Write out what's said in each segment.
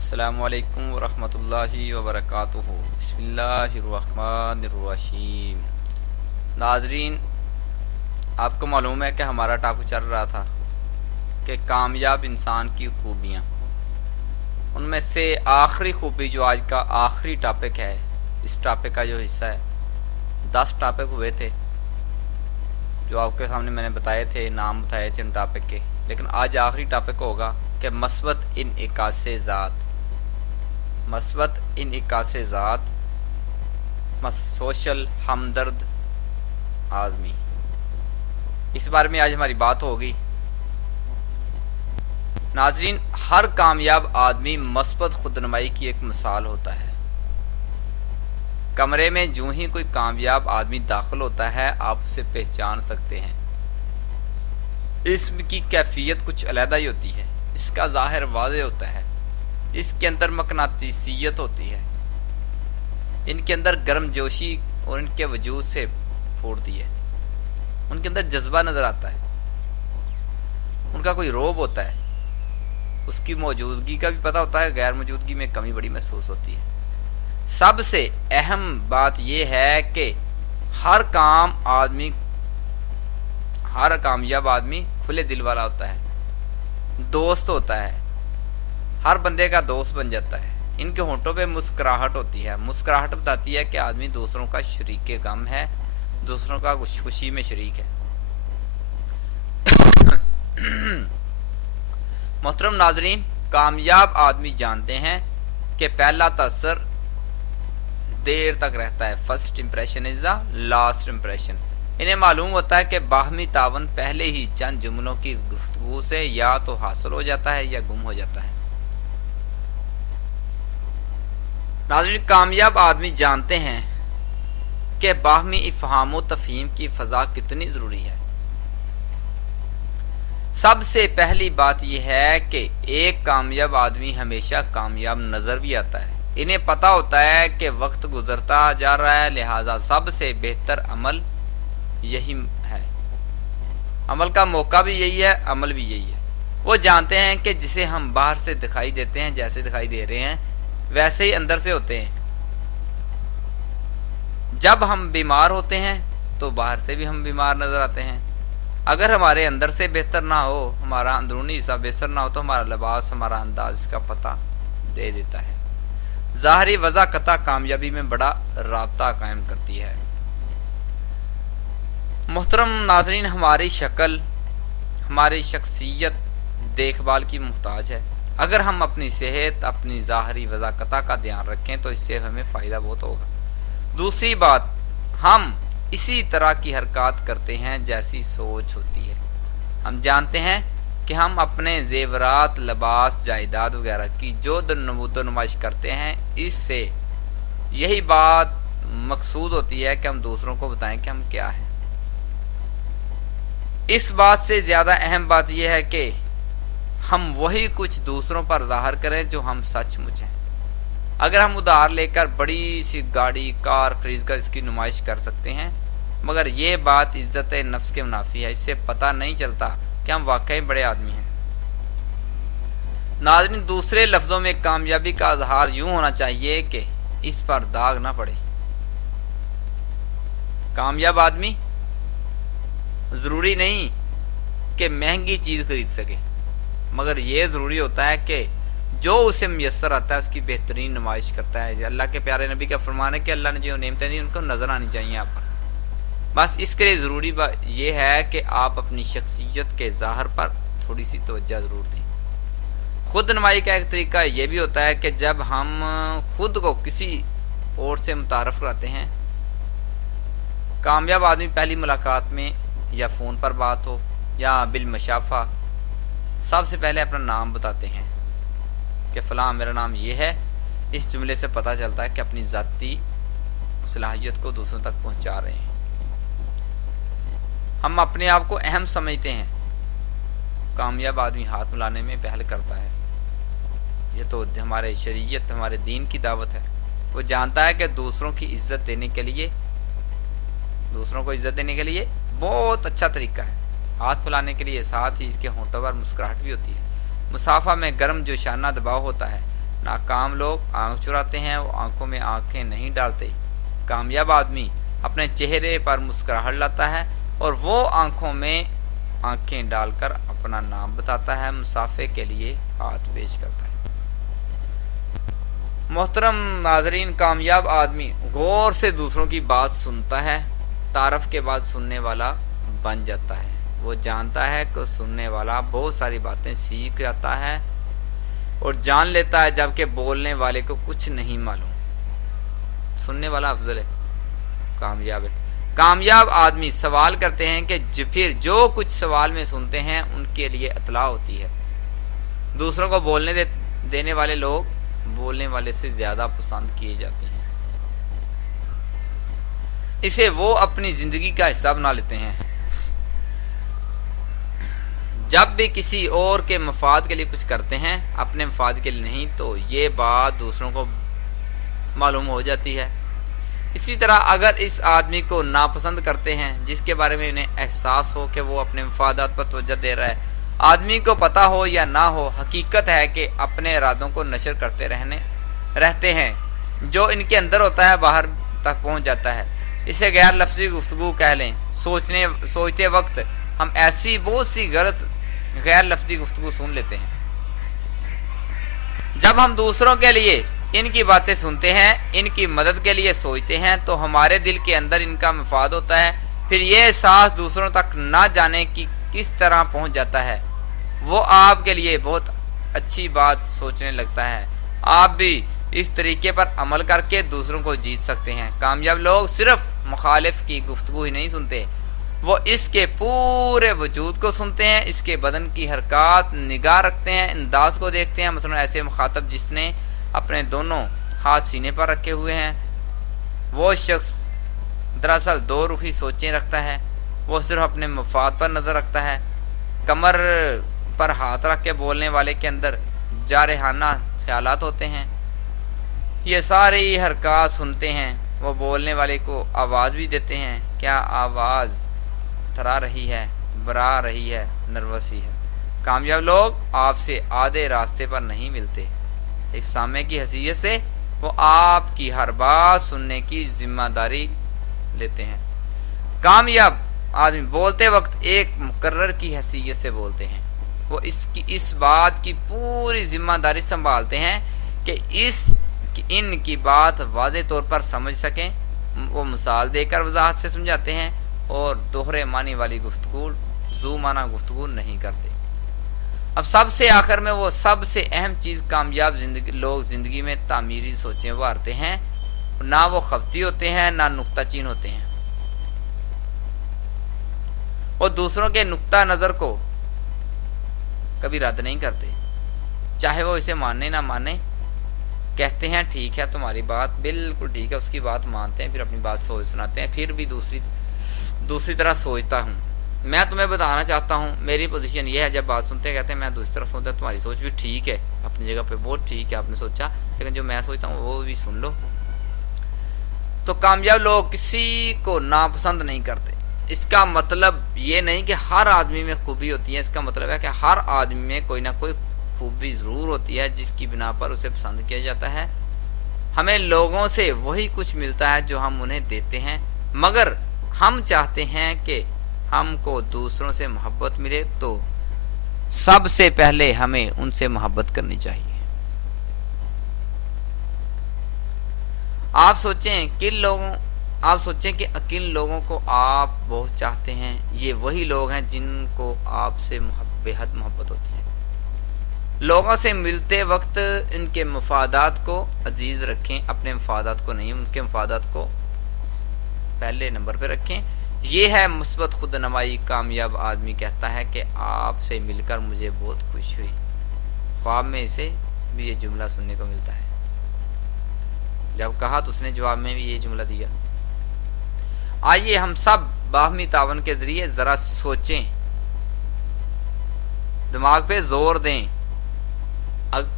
السلام علیکم ورحمۃ اللہ وبرکاتہ۔ بسم اللہ الرحمن الرحیم۔ ناظرین، آپ کو معلوم ہے کہ ہمارا ٹاپک چل رہا تھا کہ کامیاب انسان کی خوبیاں، ان میں سے آخری خوبی جو آج کا آخری ٹاپک ہے، اس ٹاپک کا جو حصہ ہے، 10 ٹاپک ہوئے تھے جو آپ کے سامنے میں نے بتائے تھے، نام بتائے تھے ان ٹاپک کے، لیکن آج آخری ٹاپک ہوگا کہ مثبت انعکاس ذات، مثبت انعکاس ذات، سوشل ہمدرد آدمی، اس بارے میں آج ہماری بات ہوگی۔ ناظرین، ہر کامیاب آدمی مثبت خودنمائی کی ایک مثال ہوتا ہے۔ کمرے میں جو ہی کوئی کامیاب آدمی داخل ہوتا ہے، آپ اسے پہچان سکتے ہیں۔ اس کی کیفیت کچھ علیحدہ ہی ہوتی ہے، اس کا ظاہر واضح ہوتا ہے، اس کے اندر مقناطیسیت ہوتی ہے، ان کے اندر گرم جوشی اور ان کے وجود سے پھوٹتی ہے، ان کے اندر جذبہ نظر آتا ہے، ان کا کوئی روب ہوتا ہے، اس کی موجودگی کا بھی پتہ ہوتا ہے، غیر موجودگی میں کمی بڑی محسوس ہوتی ہے۔ سب سے اہم بات یہ ہے کہ ہر کامیاب آدمی کھلے دل والا ہوتا ہے، دوست ہوتا ہے، ہر بندے کا دوست بن جاتا ہے۔ ان کے ہونٹوں پہ مسکراہٹ ہوتی ہے، مسکراہٹ بتاتی ہے کہ آدمی دوسروں کا شریک غم ہے، دوسروں کا خوشی میں شریک ہے۔ محترم ناظرین، کامیاب آدمی جانتے ہیں کہ پہلا تاثر دیر تک رہتا ہے، first impression is the last impression. انہیں معلوم ہوتا ہے کہ باہمی تعاون پہلے ہی چند جملوں کی گفتگو سے یا تو حاصل ہو جاتا ہے یا گم ہو جاتا ہے۔ ناظرین، کامیاب آدمی جانتے ہیں کہ باہمی افہام و تفہیم کی فضا کتنی ضروری ہے۔ سب سے پہلی بات یہ ہے کہ ایک کامیاب آدمی ہمیشہ کامیاب نظر بھی آتا ہے۔ انہیں پتہ ہوتا ہے کہ وقت گزرتا جا رہا ہے، لہٰذا سب سے بہتر عمل یہی ہے، عمل کا موقع بھی یہی ہے، عمل بھی یہی ہے۔ وہ جانتے ہیں کہ جسے ہم باہر سے دکھائی دیتے ہیں، جیسے دکھائی دے رہے ہیں ویسے ہی اندر سے ہوتے ہیں۔ جب ہم بیمار ہوتے ہیں تو باہر سے بھی ہم بیمار نظر آتے ہیں۔ اگر ہمارے اندر سے بہتر نہ ہو، ہمارا اندرونی حصہ بہتر نہ ہو، تو ہمارا لباس، ہمارا انداز اس کا پتہ دے دیتا ہے۔ ظاہری وضاحت کامیابی میں بڑا رابطہ قائم کرتی ہے۔ محترم ناظرین، ہماری شکل، ہماری شخصیت دیکھ بھال کی محتاج ہے۔ اگر ہم اپنی صحت، اپنی ظاہری وضاحت کا دھیان رکھیں تو اس سے ہمیں فائدہ بہت ہوگا۔ دوسری بات، ہم اسی طرح کی حرکات کرتے ہیں جیسی سوچ ہوتی ہے۔ ہم جانتے ہیں کہ ہم اپنے زیورات، لباس، جائیداد وغیرہ کی جو نمود و نمائش کرتے ہیں، اس سے یہی بات مقصود ہوتی ہے کہ ہم دوسروں کو بتائیں کہ ہم کیا ہیں۔ اس بات سے زیادہ اہم بات یہ ہے کہ ہم وہی کچھ دوسروں پر ظاہر کریں جو ہم سچ مچ ہیں۔ اگر ہم ادھار لے کر بڑی سی گاڑی، کار خرید کر اس کی نمائش کر سکتے ہیں، مگر یہ بات عزت نفس کے منافی ہے، اس سے پتہ نہیں چلتا کہ ہم واقعی بڑے آدمی ہیں۔ ناظرین، دوسرے لفظوں میں کامیابی کا اظہار یوں ہونا چاہیے کہ اس پر داغ نہ پڑے۔ کامیاب آدمی ضروری نہیں کہ مہنگی چیز خرید سکے، مگر یہ ضروری ہوتا ہے کہ جو اسے میسر آتا ہے اس کی بہترین نمائش کرتا ہے۔ اللہ کے پیارے نبی کا فرمان ہے کہ اللہ نے جو نعمتیں دی ان کو نظر آنی چاہیے آپ پر۔ بس اس کے لیے ضروری بات یہ ہے کہ آپ اپنی شخصیت کے ظاہر پر تھوڑی سی توجہ ضرور دیں۔ خود نمائی کا ایک طریقہ یہ بھی ہوتا ہے کہ جب ہم خود کو کسی اور سے متعارف کراتے ہیں، کامیاب آدمی پہلی ملاقات میں یا فون پر بات ہو یا بالمشافہ سب سے پہلے اپنا نام بتاتے ہیں کہ فلاں میرا نام یہ ہے۔ اس جملے سے پتہ چلتا ہے کہ اپنی ذاتی صلاحیت کو دوسروں تک پہنچا رہے ہیں۔ ہم اپنے آپ کو اہم سمجھتے ہیں۔ کامیاب آدمی ہاتھ ملانے میں پہل کرتا ہے۔ یہ تو ہمارے شریعت، ہمارے دین کی دعوت ہے۔ وہ جانتا ہے کہ دوسروں کی عزت دینے کے لیے، دوسروں کو عزت دینے کے لیے بہت اچھا طریقہ ہے ہاتھ ملانے کے لیے، ساتھ ہی اس کے ہونٹوں پر مسکراہٹ بھی ہوتی ہے۔ مصافحہ میں گرم جوشانہ دباؤ ہوتا ہے، ناکام لوگ آنکھ چراتے ہیں، وہ آنکھوں میں آنکھیں نہیں ڈالتے۔ کامیاب آدمی اپنے چہرے پر مسکراہٹ لاتا ہے اور وہ آنکھوں میں آنکھیں ڈال کر اپنا نام بتاتا ہے، مسافے کے لیے ہاتھ پیش کرتا ہے۔ محترم ناظرین، کامیاب آدمی غور سے دوسروں کی بات سنتا ہے، تعارف کے بعد سننے والا بن جاتا ہے۔ وہ جانتا ہے کہ سننے والا بہت ساری باتیں سیکھ جاتا ہے اور جان لیتا ہے، جبکہ بولنے والے کو کچھ نہیں معلوم۔ سننے والا افضل ہے، کامیاب ہے۔ کامیاب آدمی سوال کرتے ہیں کہ پھر جو کچھ سوال میں سنتے ہیں ان کے لیے اطلاع ہوتی ہے۔ دوسروں کو بولنے دینے والے لوگ بولنے والے سے زیادہ پسند کیے جاتے ہیں، اسے وہ اپنی زندگی کا حصہ بنا لیتے ہیں۔ جب بھی کسی اور کے مفاد کے لیے کچھ کرتے ہیں، اپنے مفاد کے لیے نہیں، تو یہ بات دوسروں کو معلوم ہو جاتی ہے۔ اسی طرح اگر اس آدمی کو ناپسند کرتے ہیں جس کے بارے میں انہیں احساس ہو کہ وہ اپنے مفادات پر توجہ دے رہا ہے، آدمی کو پتہ ہو یا نہ ہو، حقیقت ہے کہ اپنے ارادوں کو نشر کرتے رہتے ہیں۔ جو ان کے اندر ہوتا ہے باہر تک پہنچ جاتا ہے۔ اسے غیر لفظی گفتگو کہہ لیں۔ سوچتے وقت ہم ایسی بہت سی غلط غیر لفظی گفتگو سن لیتے ہیں۔ جب ہم دوسروں کے لیے ان کی باتیں سنتے ہیں، ان کی مدد کے لیے سوچتے ہیں، تو ہمارے دل کے اندر ان کا مفاد ہوتا ہے۔ پھر یہ احساس دوسروں تک نہ جانے کی کس طرح پہنچ جاتا ہے، وہ آپ کے لیے بہت اچھی بات سوچنے لگتا ہے۔ آپ بھی اس طریقے پر عمل کر کے دوسروں کو جیت سکتے ہیں۔ کامیاب لوگ صرف مخالف کی گفتگو ہی نہیں سنتے، وہ اس کے پورے وجود کو سنتے ہیں، اس کے بدن کی حرکات نگاہ رکھتے ہیں، انداز کو دیکھتے ہیں۔ مثلا ایسے مخاطب جس نے اپنے دونوں ہاتھ سینے پر رکھے ہوئے ہیں، وہ شخص دراصل دو رخی سوچیں رکھتا ہے، وہ صرف اپنے مفاد پر نظر رکھتا ہے۔ کمر پر ہاتھ رکھ کے بولنے والے کے اندر جارحانہ خیالات ہوتے ہیں۔ یہ ساری حرکات سنتے ہیں، وہ بولنے والے کو آواز بھی دیتے ہیں۔ کیا آواز تھرا رہی ہے، برا رہی ہے، نروسی ہے۔ کامیاب لوگ آپ سے آدھے راستے پر نہیں ملتے۔ ایک سامع کی حیثیت سے وہ آپ کی ہر بات سننے کی ذمہ داری لیتے ہیں۔ کامیاب آدمی بولتے وقت ایک مقرر کی حیثیت سے بولتے ہیں۔ وہ اس بات کی پوری ذمہ داری سنبھالتے ہیں کہ ان کی بات واضح طور پر سمجھ سکیں۔ وہ مثال دے کر وضاحت سے سمجھاتے ہیں اور دوہرے معنی والی گفتگو، ذو معنی گفتگو نہیں کرتے۔ اب سب سے آخر میں وہ سب سے اہم چیز، کامیاب لوگ زندگی میں تعمیری سوچیں ابھارتے ہیں، نہ وہ خبطی ہوتے ہیں نہ نقطہ چین ہوتے ہیں۔ وہ دوسروں کے نقطہ نظر کو کبھی رد نہیں کرتے، چاہے وہ اسے مانے نہ مانے، کہتے ہیں ٹھیک ہے تمہاری بات بالکل ٹھیک ہے، اس کی بات مانتے ہیں، پھر اپنی بات سوچ سناتے ہیں۔ پھر بھی دوسری طرح سوچتا ہوں، میں تمہیں بتانا چاہتا ہوں میری پوزیشن یہ ہے۔ جب بات سنتے ہیں کہتے ہیں میں دوسری طرح سوچتا ہوں، تمہاری سوچ بھی ٹھیک ہے اپنی جگہ پہ، بہت ٹھیک ہے آپ نے سوچا، لیکن جو میں سوچتا ہوں وہ بھی سن لو۔ تو کامیاب لوگ کسی کو ناپسند نہیں کرتے۔ اس کا مطلب یہ نہیں کہ ہر آدمی میں خوبی ہوتی ہے، اس کا مطلب ہے کہ ہر آدمی میں کوئی نہ کوئی خوبی ضرور ہوتی ہے جس کی بنا پر اسے پسند کیا جاتا ہے۔ ہمیں لوگوں سے وہی کچھ ملتا ہے جو ہم انہیں دیتے ہیں، مگر ہم چاہتے ہیں کہ ہم کو دوسروں سے محبت ملے، تو سب سے پہلے ہمیں ان سے محبت کرنی چاہیے۔ آپ سوچیں کہ کن لوگوں کو آپ بہت چاہتے ہیں، یہ وہی لوگ ہیں جن کو آپ سے بے حد محبت ہوتی ہے۔ لوگوں سے ملتے وقت ان کے مفادات کو عزیز رکھیں، اپنے مفادات کو نہیں، ان کے مفادات کو پہلے نمبر پہ رکھیں۔ یہ ہے مثبت خود نمائی۔ کامیاب آدمی کہتا ہے کہ آپ سے مل کر مجھے بہت خوش ہوئی۔ خواب میں اسے بھی یہ جملہ سننے کو ملتا ہے۔ جب کہا تو اس نے جواب میں بھی یہ جملہ دیا۔ آئیے ہم سب باہمی تعاون کے ذریعے ذرا سوچیں، دماغ پہ زور دیں۔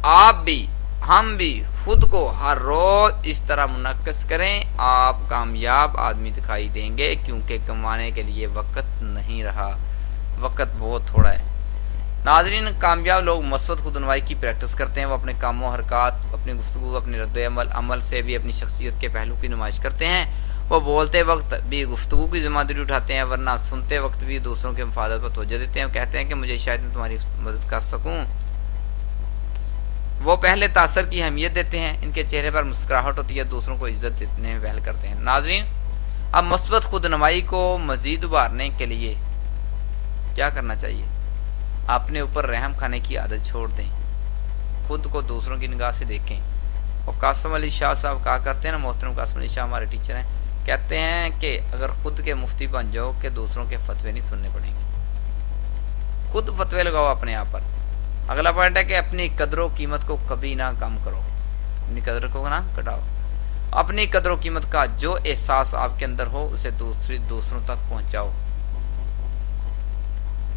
آپ بھی ہم بھی خود کو ہر روز اس طرح منعکس کریں، آپ کامیاب آدمی دکھائی دیں گے، کیونکہ کمانے کے لیے وقت نہیں رہا، وقت بہت تھوڑا ہے۔ ناظرین کامیاب لوگ مثبت خود نمائی کی پریکٹس کرتے ہیں، وہ اپنے کاموں، حرکات، اپنی گفتگو، اپنی رد عمل سے بھی اپنی شخصیت کے پہلو کی نمائش کرتے ہیں۔ وہ بولتے وقت بھی گفتگو کی ذمہ داری اٹھاتے ہیں، ورنہ سنتے وقت بھی دوسروں کے مفادات پر توجہ دیتے ہیں۔ وہ کہتے ہیں کہ مجھے شاید میں تمہاری مدد کر سکوں۔ وہ پہلے تاثر کی اہمیت دیتے ہیں، ان کے چہرے پر مسکراہٹ ہوتی ہے، دوسروں کو عزت دینے میں پہل کرتے ہیں۔ ناظرین اب مثبت خود نمائی کو مزید ابھارنے کے لیے کیا کرنا چاہیے؟ اپنے اوپر رحم کھانے کی عادت چھوڑ دیں، خود کو دوسروں کی نگاہ سے دیکھیں۔ اور قاسم علی شاہ صاحب کہا کرتے ہیں نا، محترم قاسم علی شاہ ہمارے ٹیچر ہیں، کہتے ہیں کہ اگر خود کے مفتی بن جاؤ کہ دوسروں کے فتوے نہیں سننے پڑیں گے، خود فتوے لگاؤ اپنے آپ پر۔ اگلا پوائنٹ ہے کہ اپنی قدر و قیمت کو کبھی نہ کم کرو، اپنی قدر کو نہ گھٹاؤ۔ اپنی قدر و قیمت کا جو احساس آپ کے اندر ہو اسے دوسروں تک پہنچاؤ۔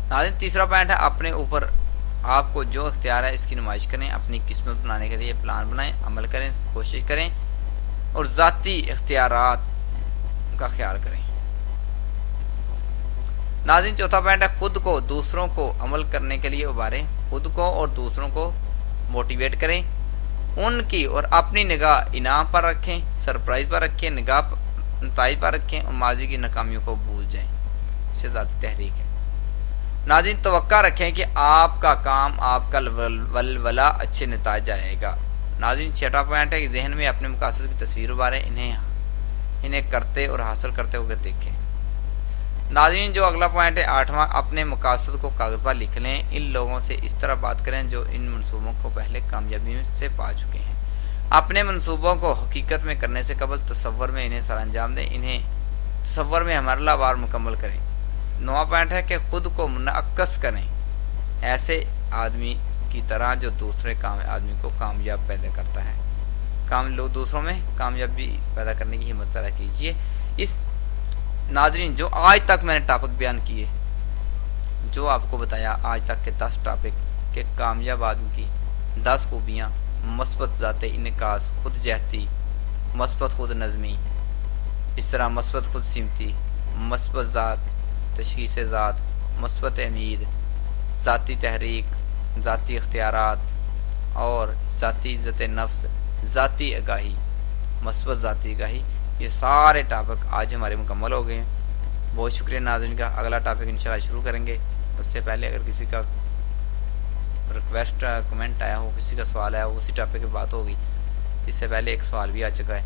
ناظرین تیسرا پوائنٹ ہے اپنے اوپر آپ کو جو اختیار ہے اس کی نمائش کریں، اپنی قسمت بنانے کے لیے پلان بنائیں، عمل کریں، کوشش کریں اور ذاتی اختیارات کا خیال کریں۔ ناظرین چوتھا پوائنٹ ہے خود کو دوسروں کو عمل کرنے کے لیے ابھاریں، خود کو اور دوسروں کو موٹیویٹ کریں، ان کی اور اپنی نگاہ انعام پر رکھیں، سرپرائز پر رکھیں، نگاہ نتائج پر رکھیں اور ماضی کی ناکامیوں کو بھول جائیں، اس سے ذاتی تحریک ہے۔ ناظرین توقع رکھیں کہ آپ کا کام، آپ کا ولولہ اچھے نتائج آئے گا۔ ناظرین چھٹا پوائنٹ ہے کہ ذہن میں اپنے مقاصد کی تصویر ابھاریں، انہیں کرتے اور حاصل کرتے ہوئے دیکھیں۔ ناظرین جو اگلا پوائنٹ ہے آٹھواں، اپنے مقاصد کو کاغذ پر لکھ لیں، ان لوگوں سے اس طرح بات کریں جو ان منصوبوں کو پہلے کامیابی سے پا چکے ہیں۔ اپنے منصوبوں کو حقیقت میں کرنے سے قبل تصور میں انہیں سر انجام دیں، انہیں تصور میں مرحلہ وار مکمل کریں۔ نواں پوائنٹ ہے کہ خود کو منعکس کریں ایسے آدمی کی طرح جو دوسرے آدمی کو کامیاب پیدا کرتا ہے، لوگ دوسروں میں کامیابی پیدا کرنے کی ہمت پیدا کیجیے۔ اس ناظرین جو آج تک میں نے ٹاپک بیان کیے، جو آپ کو بتایا آج تک کے 10 ٹاپک کہ کامیاب آدمی کی 10 خوبیاں، مثبت ذات انعکاس، خود جہتی، مثبت خود نظمی، اس طرح مثبت خود سمتی، مثبت ذات، تشخیص ذات، مثبت امید، ذاتی تحریک، ذاتی اختیارات اور ذاتی عزت نفس، ذاتی آگاہی، مثبت ذاتی آگاہی، یہ سارے ٹاپک آج ہمارے مکمل ہو گئے ہیں۔ بہت شکریہ ناظرین کا۔ اگلا ٹاپک انشاءاللہ شروع کریں گے، اس سے پہلے اگر کسی کا ریکویسٹ کمنٹ آیا ہو، کسی کا سوال آیا ہو، اسی ٹاپک کی بات ہوگی۔ اس سے پہلے ایک سوال بھی آ چکا ہے،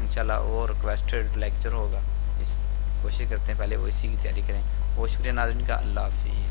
انشاءاللہ وہ ریکویسٹڈ لیکچر ہوگا، کوشش کرتے ہیں پہلے وہ اسی کی تیاری کریں۔ بہت شکریہ ناظرین کا، اللہ حافظ۔